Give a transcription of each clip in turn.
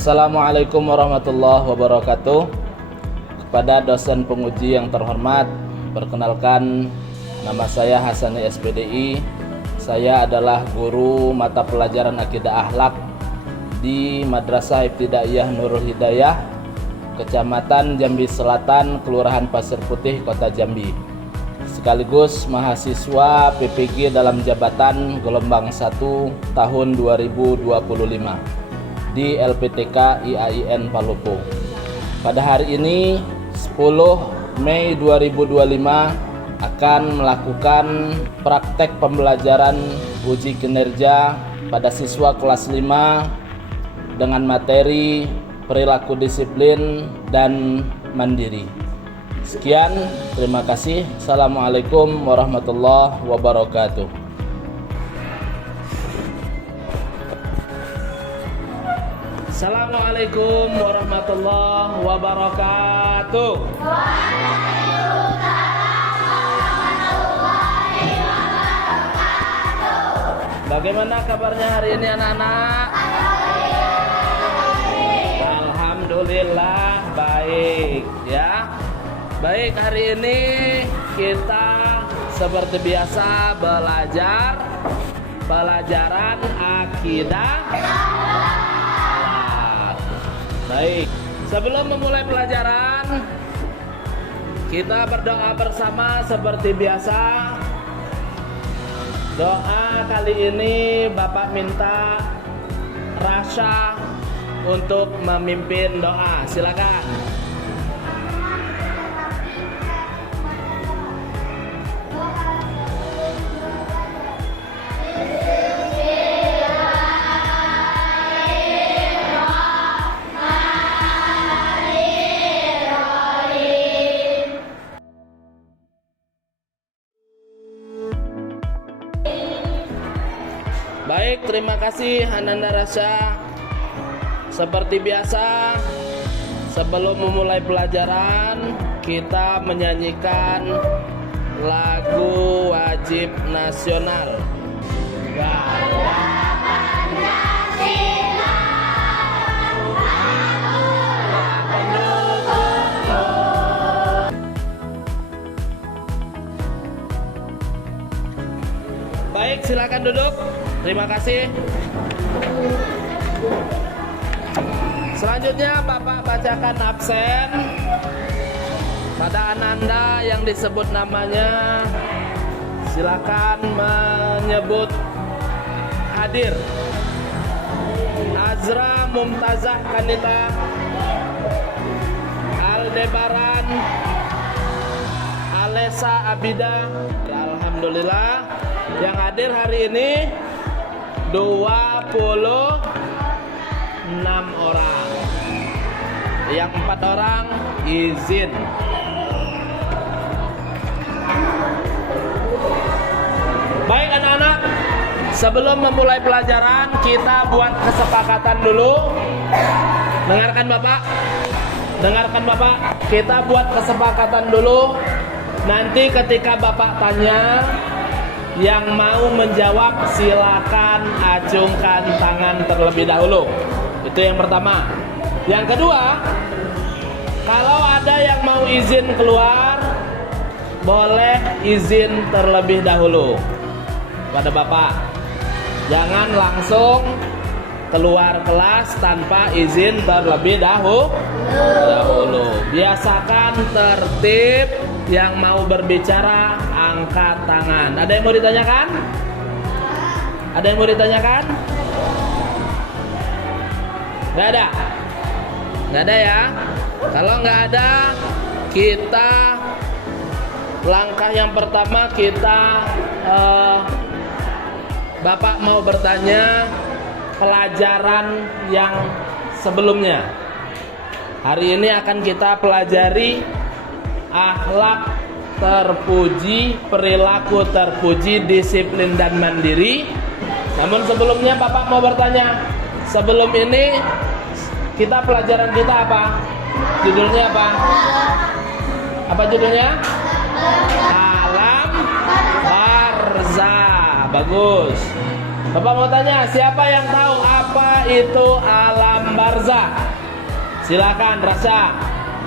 Assalamualaikum warahmatullahi wabarakatuh. Kepada dosen penguji yang terhormat, perkenalkan, nama saya Hasani SPDI. Saya adalah guru mata pelajaran Akidah Akhlak di Madrasah Ibtidaiyah Nurul Hidayah, Kecamatan Jambi Selatan, Kelurahan Pasir Putih, Kota Jambi. Sekaligus mahasiswa PPG dalam jabatan gelombang 1 tahun 2025 di LPTK IAIN Palopo. Pada hari ini 10 Mei 2025 akan melakukan praktek pembelajaran uji kinerja pada siswa kelas 5 dengan materi perilaku disiplin dan mandiri. Sekian, terima kasih. Assalamualaikum warahmatullahi wabarakatuh. Assalamualaikum warahmatullahi wabarakatuh. Bagaimana kabarnya hari ini anak-anak? Alhamdulillah baik ya. Baik, hari ini kita seperti biasa belajar pelajaran akidah. Baik, sebelum memulai pelajaran, kita berdoa bersama seperti biasa. Doa kali ini Bapak minta Rasya untuk memimpin doa. Silakan. Baik, terima kasih Ananda Rasya. Seperti biasa, sebelum memulai pelajaran, kita menyanyikan lagu wajib nasional. Baik, silakan duduk. Terima kasih. Selanjutnya Bapak bacakan absen pada Ananda yang disebut namanya. Silakan menyebut hadir. Azra Mumtazah Kanita, Aldebaran Alesa Abida. Alhamdulillah, yang hadir hari ini 26 orang. Yang 4 orang izin. Baik anak-anak, sebelum memulai pelajaran kita buat kesepakatan dulu. Dengarkan Bapak. Dengarkan Bapak, kita buat kesepakatan dulu. Nanti ketika Bapak tanya, yang mau menjawab silakan acungkan tangan terlebih dahulu. Itu yang pertama. Yang kedua, kalau ada yang mau izin keluar, boleh izin terlebih dahulu pada Bapak. Jangan langsung keluar kelas tanpa izin terlebih dahulu. Biasakan tertib. Yang mau berbicara angkat tangan. Ada yang mau ditanyakan? Ada yang mau ditanyakan? Nggak ada? Nggak ada ya? Kalau nggak ada, kita langkah yang pertama kita Bapak mau bertanya pelajaran yang sebelumnya. Hari ini akan kita pelajari akhlak terpuji, perilaku terpuji, disiplin dan mandiri. Namun sebelumnya Bapak mau bertanya, sebelum ini kita pelajaran kita apa? Judulnya apa? Apa judulnya? Alam Barza. Bagus. Bapak mau tanya, siapa yang tahu apa itu alam alam barzah. Silakan Rasya.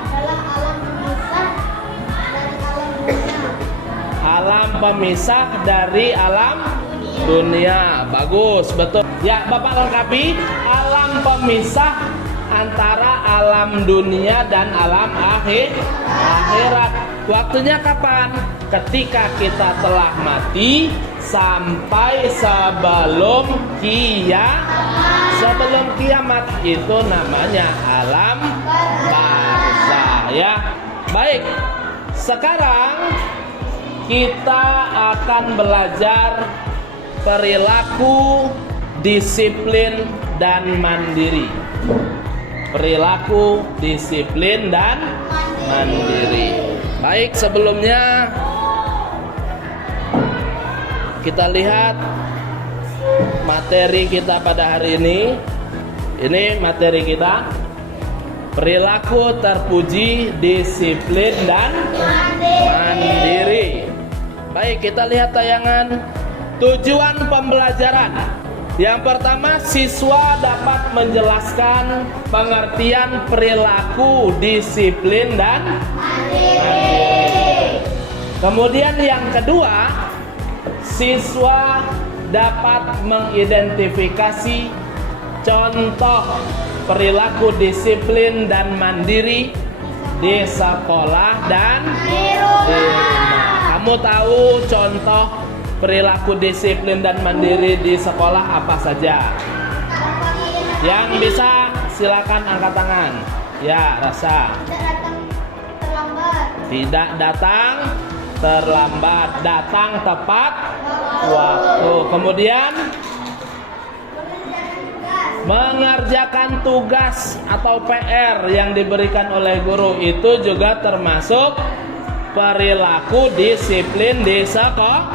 Adalah alam pemisah dari alam dunia. Alam pemisah dari alam dunia. Bagus, betul. Ya, Bapak lengkapi. Alam pemisah antara alam dunia dan alam akhirat. Waktunya kapan? Ketika kita telah mati sampai sebelum kiamat. Itu namanya alam barzah ya. Baik. Sekarang kita akan belajar perilaku disiplin dan mandiri. Perilaku disiplin dan mandiri. Baik, sebelumnya kita lihat materi kita pada hari ini. Ini materi kita. Perilaku terpuji, disiplin dan mandiri. Baik, kita lihat tayangan. Tujuan pembelajaran. Yang pertama, siswa dapat menjelaskan pengertian perilaku disiplin dan mandiri. Kemudian yang kedua, siswa dapat mengidentifikasi contoh perilaku disiplin dan mandiri di sekolah dan di rumah. Kamu tahu contoh perilaku disiplin dan mandiri di sekolah apa saja? Yang bisa silakan angkat tangan. Ya, Rasa. Tidak datang terlambat, datang tepat waktu. Kemudian mengerjakan tugas atau PR yang diberikan oleh guru itu juga termasuk perilaku disiplin di sekolah.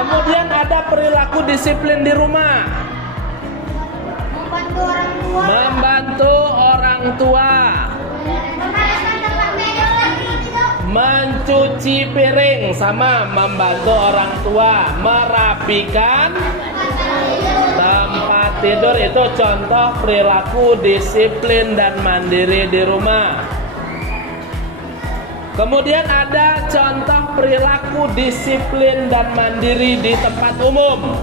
Kemudian ada perilaku disiplin di rumah. Membantu orang tua. Mencuci piring sama membantu orang tua. Merapikan tempat tidur itu contoh perilaku disiplin dan mandiri di rumah. Kemudian ada contoh perilaku disiplin dan mandiri di tempat umum.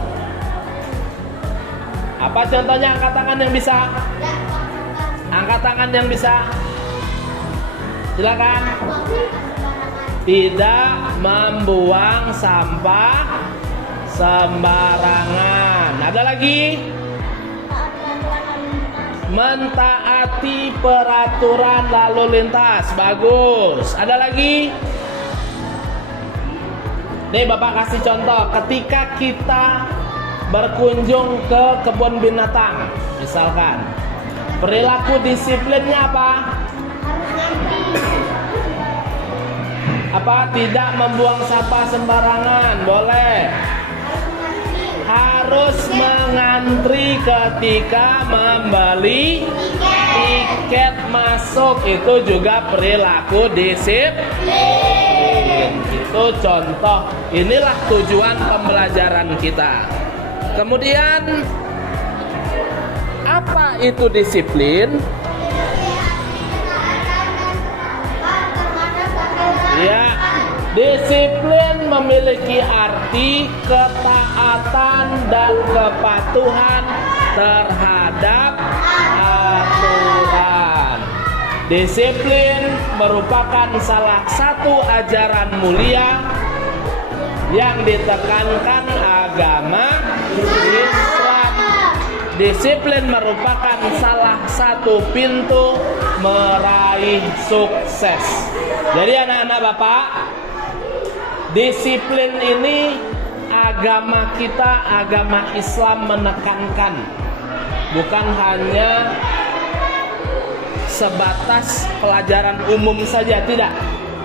Apa contohnya? Angkat tangan yang bisa. Angkat tangan yang bisa. Silakan. Tidak membuang sampah sembarangan. Ada lagi? Mentaati peraturan lalu lintas. Bagus. Ada lagi? Nih Bapak kasih contoh. Ketika kita berkunjung ke kebun binatang, misalkan, perilaku disiplinnya apa? Apa? Tidak membuang sampah sembarangan. Boleh. Harus mengantri ketika membeli tiket masuk. Itu juga perilaku disiplin. Itu contoh. Inilah tujuan pembelajaran kita. Kemudian apa itu disiplin? Ya, disiplin memiliki arti ketaatan dan kepatuhan terhadap aturan. Disiplin merupakan salah satu ajaran mulia yang ditekankan agama Islam. Disiplin merupakan salah satu pintu meraih sukses. Jadi anak-anak Bapak, disiplin ini agama kita, agama Islam menekankan. Bukan hanya sebatas pelajaran umum saja, tidak.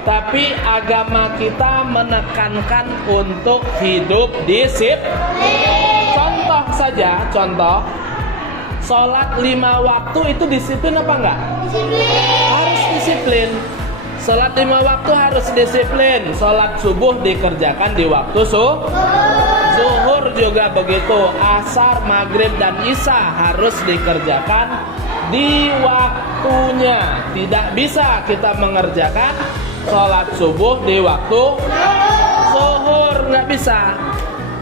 Tapi agama kita menekankan untuk hidup disiplin. Contoh saja, contoh. Sholat 5 waktu itu disiplin apa enggak? Disiplin. Harus disiplin. Sholat 5 waktu harus disiplin. Sholat subuh dikerjakan di waktu zuhur juga begitu. Asar, maghrib, dan isya harus dikerjakan di waktunya. Tidak bisa kita mengerjakan sholat subuh di waktu zuhur, nggak bisa.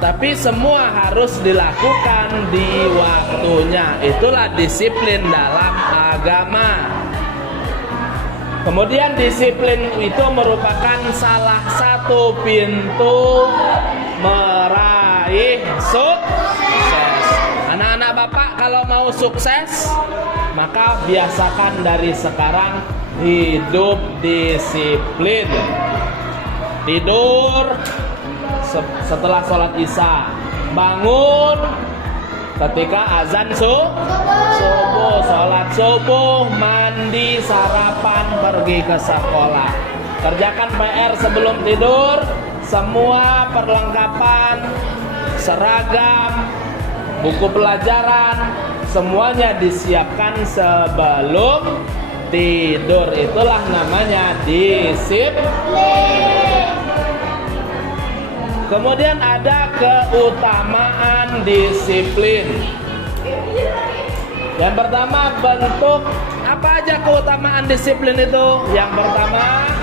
Tapi semua harus dilakukan di waktunya. Itulah disiplin dalam agama. Kemudian disiplin itu merupakan salah satu pintu meraih sukses. Anak-anak Bapak kalau mau sukses, maka biasakan dari sekarang hidup disiplin. Tidur setelah sholat isya, bangun ketika azan subuh, sholat subuh, mandi, sarapan, pergi ke sekolah. Kerjakan PR sebelum tidur, semua perlengkapan, seragam, buku pelajaran, semuanya disiapkan sebelum tidur. Itulah namanya disiplin. Kemudian ada keutamaan disiplin. Yang pertama, bentuk apa aja keutamaan disiplin itu? Yang pertama,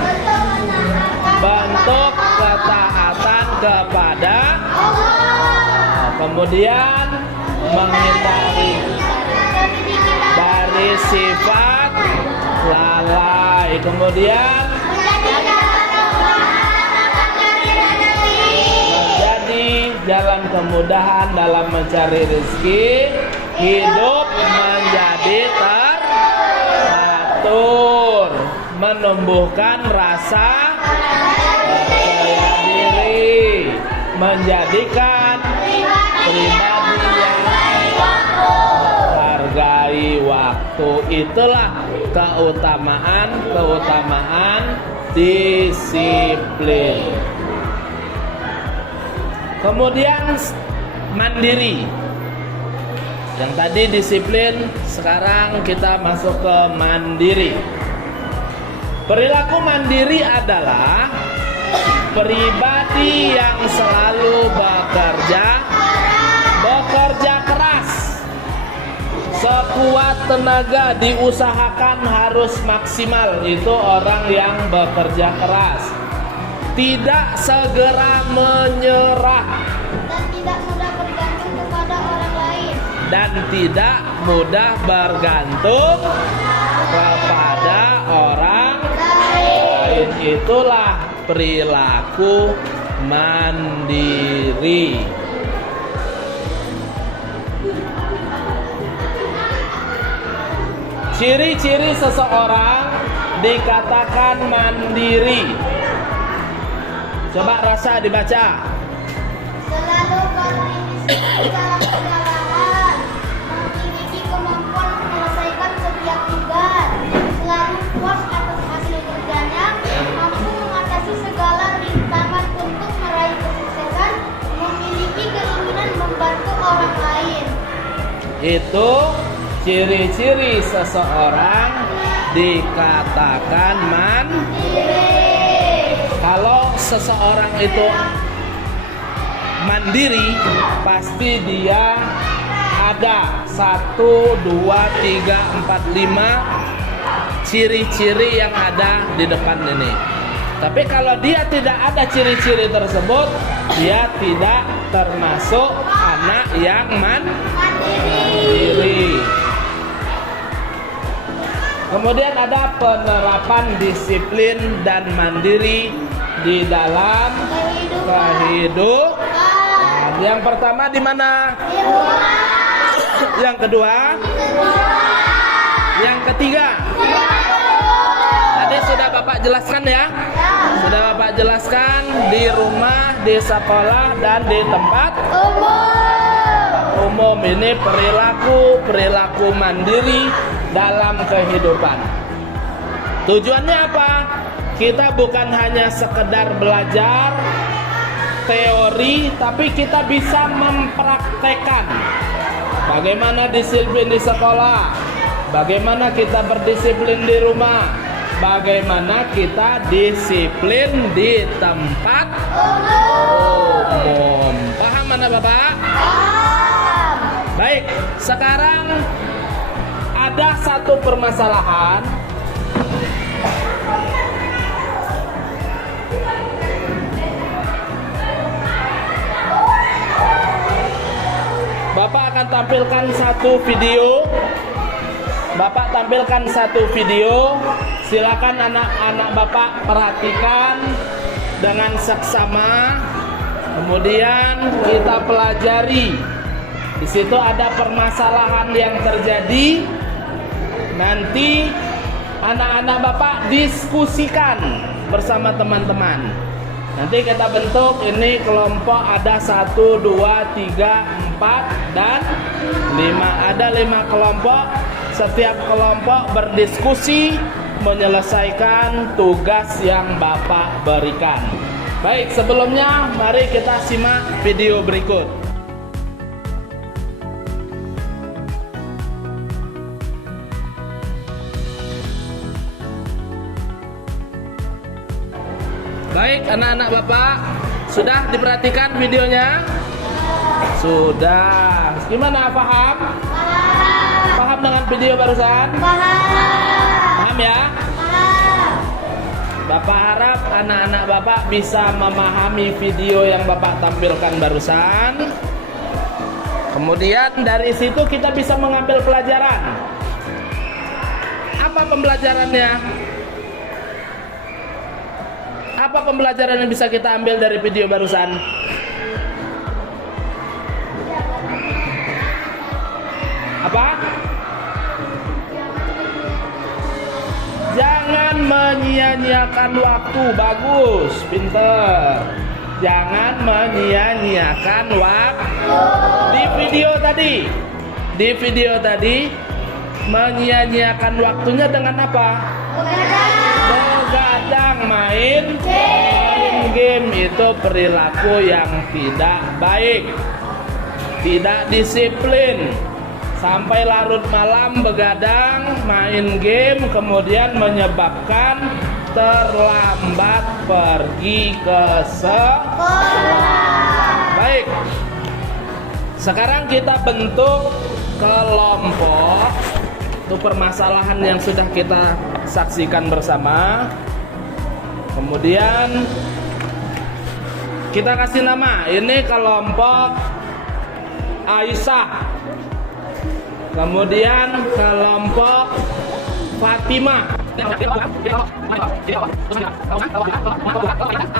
bentuk ketaatan kepada Allah. Kemudian menghindari dari sifat lalai. Kemudian jalan kemudahan dalam mencari rezeki, hidup menjadi teratur, menumbuhkan rasa percaya diri, menjadikan pribadi yang menghargai waktu. Itulah keutamaan disiplin. Kemudian mandiri. Yang tadi disiplin, sekarang kita masuk ke mandiri. Perilaku mandiri adalah pribadi yang selalu bekerja keras, sekuat tenaga, diusahakan harus maksimal. Itu orang yang bekerja keras, tidak segera menyerah, dan tidak mudah bergantung kepada orang lain. Itulah perilaku mandiri. Ciri-ciri seseorang dikatakan mandiri. Coba Rasa dibaca. Selalu berinisiatif dalam segala hal, memiliki kemampuan menyelesaikan setiap tugas, selalu puas atas hasil kerjanya, mampu mengatasi segala rintangan untuk meraih kesuksesan, memiliki keinginan membantu orang lain. Itu ciri-ciri seseorang dikatakan mandiri. Kalau seseorang itu mandiri, pasti dia ada 1, 2, 3, 4, 5 ciri-ciri yang ada di depan ini. Tapi kalau dia tidak ada ciri-ciri tersebut, dia tidak termasuk anak yang mandiri. Kemudian ada penerapan disiplin dan mandiri di dalam kehidupan. Yang pertama di mana? Yang kedua? Yang ketiga? Tadi sudah Bapak jelaskan ya? Sudah Bapak jelaskan di rumah, di sekolah, dan di tempat umum. Ini perilaku mandiri dalam kehidupan. Tujuannya apa? Kita bukan hanya sekedar belajar teori, tapi kita bisa mempraktekkan bagaimana disiplin di sekolah, bagaimana kita berdisiplin di rumah, bagaimana kita disiplin di tempat umum. Paham mana Bapak? Baik, sekarang ada satu permasalahan Bapak akan tampilkan satu video. Bapak tampilkan satu video. Silakan anak-anak Bapak perhatikan dengan seksama. Kemudian kita pelajari. Di situ ada permasalahan yang terjadi. Nanti anak-anak Bapak diskusikan bersama teman-teman. Nanti kita bentuk ini kelompok ada 1, 2, 3, 4 dan 5. Ada 5 kelompok. Setiap kelompok berdiskusi menyelesaikan tugas yang Bapak berikan. Baik, sebelumnya mari kita simak video berikut. Baik, anak-anak Bapak, sudah diperhatikan videonya? Sudah. Gimana, paham? Paham dengan video barusan? Paham ya? Bapak harap anak-anak Bapak bisa memahami video yang Bapak tampilkan barusan. Kemudian dari situ kita bisa mengambil pelajaran. Apa pembelajarannya? Apa pembelajaran yang bisa kita ambil dari video barusan? Apa? Jangan menyia-nyiakan waktu. Bagus, pinter. Jangan menyia-nyiakan waktu. Di video tadi menyia-nyiakan waktunya dengan apa? Begadang, main game. Itu perilaku yang tidak baik, tidak disiplin. Sampai larut malam begadang, main game, kemudian menyebabkan terlambat pergi ke sekolah. Baik, sekarang kita bentuk kelompok. Itu permasalahan yang sudah kita saksikan bersama. Kemudian kita kasih nama. Ini kelompok Aisyah. Kemudian kelompok Fatimah.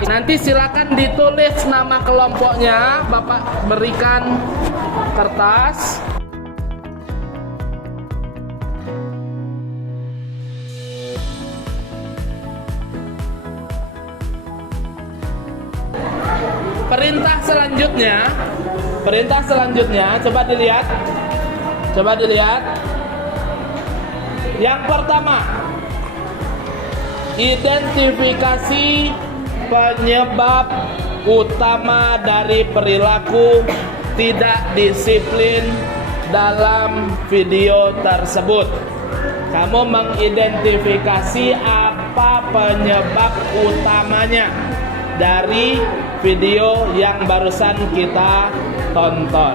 Nanti silakan ditulis nama kelompoknya. Bapak berikan kertas. Perintah selanjutnya coba dilihat. Yang pertama, identifikasi penyebab utama dari perilaku tidak disiplin dalam video tersebut. Kamu mengidentifikasi apa penyebab utamanya dari video yang barusan kita tonton.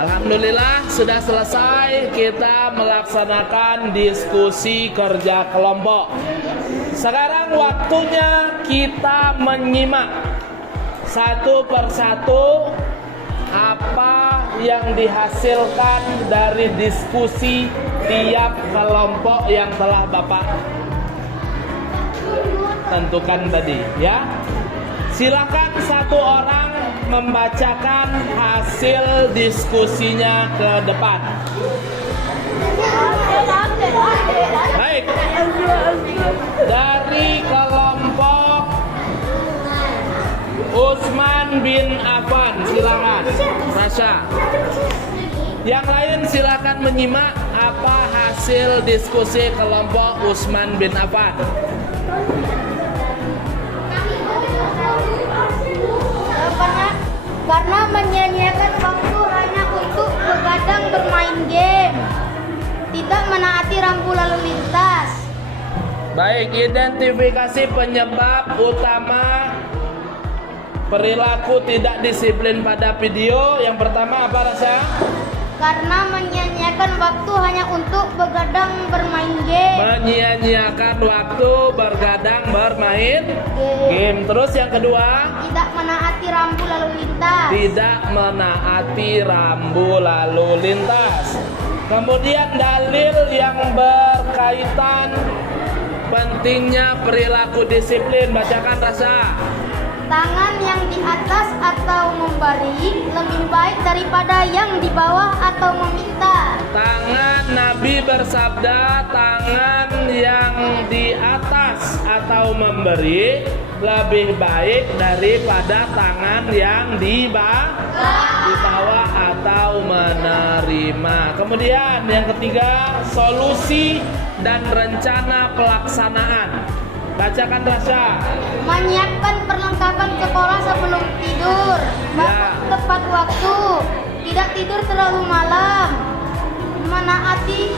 Alhamdulillah sudah selesai kita melaksanakan diskusi kerja kelompok. Sekarang waktunya kita menyimak satu persatu apa yang dihasilkan dari diskusi tiap kelompok yang telah Bapak tentukan tadi, ya. Silakan satu orang membacakan hasil diskusinya ke depan. Baik. Dari kelompok Utsman bin Affan, silakan. Rasya. Yang lain silakan menyimak apa hasil diskusi kelompok Utsman bin Affan. Karena menyia-nyiakan waktu hanya untuk begadang bermain game, tidak menaati rambu lalu lintas. Baik, identifikasi penyebab utama perilaku tidak disiplin pada video. Yang pertama apa Rasa? Karena menyia-nyiakan waktu hanya untuk begadang bermain game. Menyia-nyiakan waktu bergadang bermain game. Terus yang kedua, Tidak menaati rambu lalu lintas. tidak menaati rambu lalu lintas. Kemudian dalil yang berkaitan pentingnya perilaku disiplin. Bacakan Rasa. Tangan yang di atas atau memberi lebih baik daripada yang di bawah atau meminta. Tangan Nabi bersabda, tangan yang di atas atau memberi lebih baik daripada tangan yang di bawah atau menerima. Kemudian yang ketiga, solusi dan rencana pelaksanaan. Bacakan Rasa. Menyiapkan perlengkapan sekolah sebelum tidur. Bangun tepat waktu. Tidak tidur terlalu malam. Menaati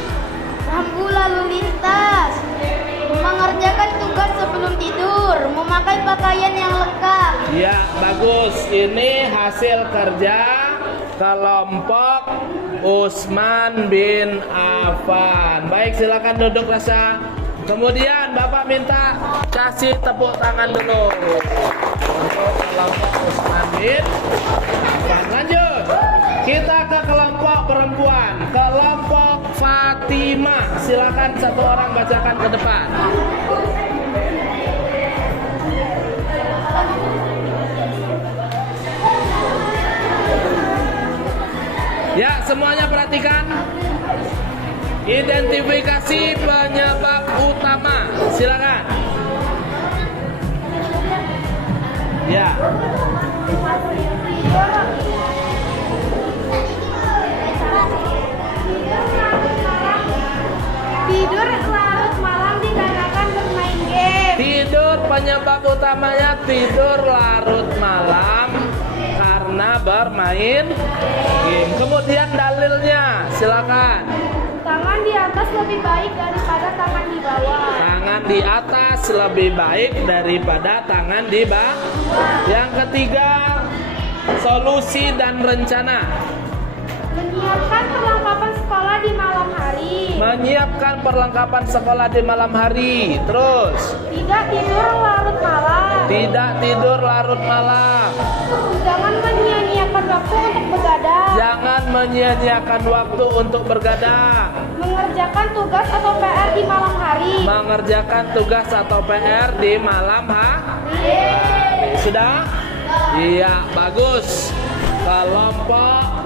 rambu lalu lintas. Mengerjakan tugas sebelum tidur. Memakai pakaian yang lengkap. Ya, bagus. Ini hasil kerja kelompok Usman bin Affan. Baik, silakan duduk Rasa. Kemudian Bapak minta kasih tepuk tangan dulu untuk kelompok Usman bin Affan. Lanjut, kita ke kelompok perempuan, kelompok Fatimah. Silakan satu orang bacakan ke depan. Ya, semuanya perhatikan. Identifikasi penyebab utama. Silakan. Ya. Tidur larut malam dikarenakan bermain game. Tidur penyebab utamanya tidur larut malam karena bermain game. Kemudian dalilnya, silakan. Tangan di atas lebih baik daripada tangan di bawah. Tangan di atas lebih baik daripada tangan di bawah. Yang ketiga, solusi dan rencana. Menyiapkan perlengkapan sekolah di malam hari. Menyiapkan perlengkapan sekolah di malam hari. Terus, Tidak tidur larut malam. tidak tidur larut malam. Jangan menyia-nyiakan waktu untuk begadang. Jangan menyia-nyiakan waktu untuk bergadang. Mengerjakan tugas atau PR di malam hari. Mengerjakan tugas atau PR di malam hari. Sudah? Iya, bagus. Kelompok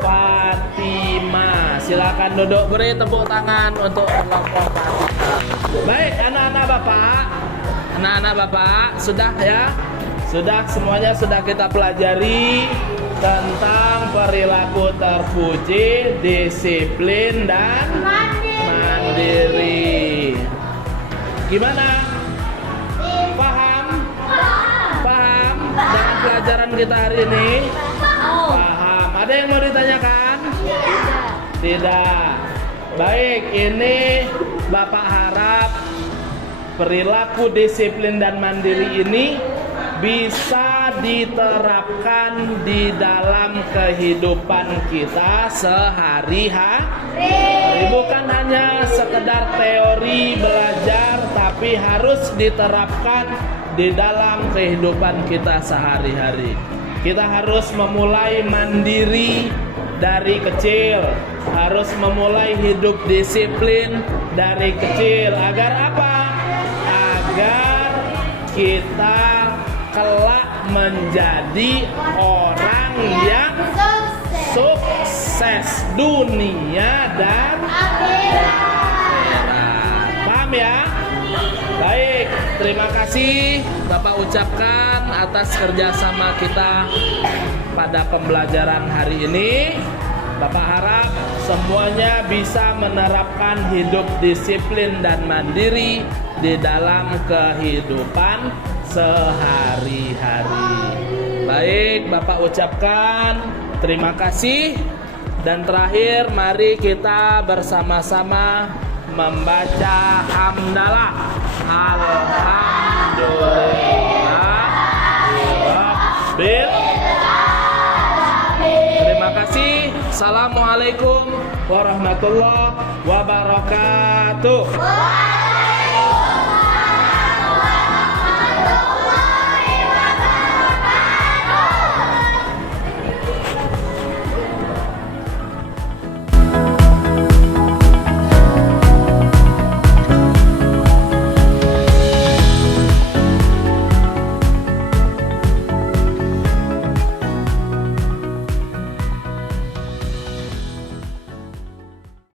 Fatimah. Silakan duduk, beri tepuk tangan untuk kelompok Fatimah. Baik, anak-anak Bapak. Anak-anak Bapak, sudah ya? Sudah, semuanya sudah kita pelajari tentang perilaku terpuji, disiplin dan mandiri. Gimana? Paham? Paham dengan pelajaran kita hari ini? Paham. Ada yang mau ditanyakan? Tidak. Baik, ini Bapak harap perilaku disiplin dan mandiri ini bisa diterapkan di dalam kehidupan kita sehari-hari. Bukan hanya sekedar teori belajar, tapi harus diterapkan di dalam kehidupan kita sehari-hari. Kita harus memulai mandiri dari kecil, harus memulai hidup disiplin dari kecil. Agar apa? Agar kita kelak menjadi orang yang sukses dunia dan akhirat. Paham ya? Baik, terima kasih Bapak ucapkan atas kerjasama kita pada pembelajaran hari ini. Bapak harap semuanya bisa menerapkan hidup disiplin dan mandiri di dalam kehidupan sehari-hari. Baik, Bapak ucapkan terima kasih. Dan terakhir, mari kita bersama-sama membaca hamdalah. Alhamdulillah Rabbil. Terima kasih. Assalamualaikum warahmatullahi wabarakatuh.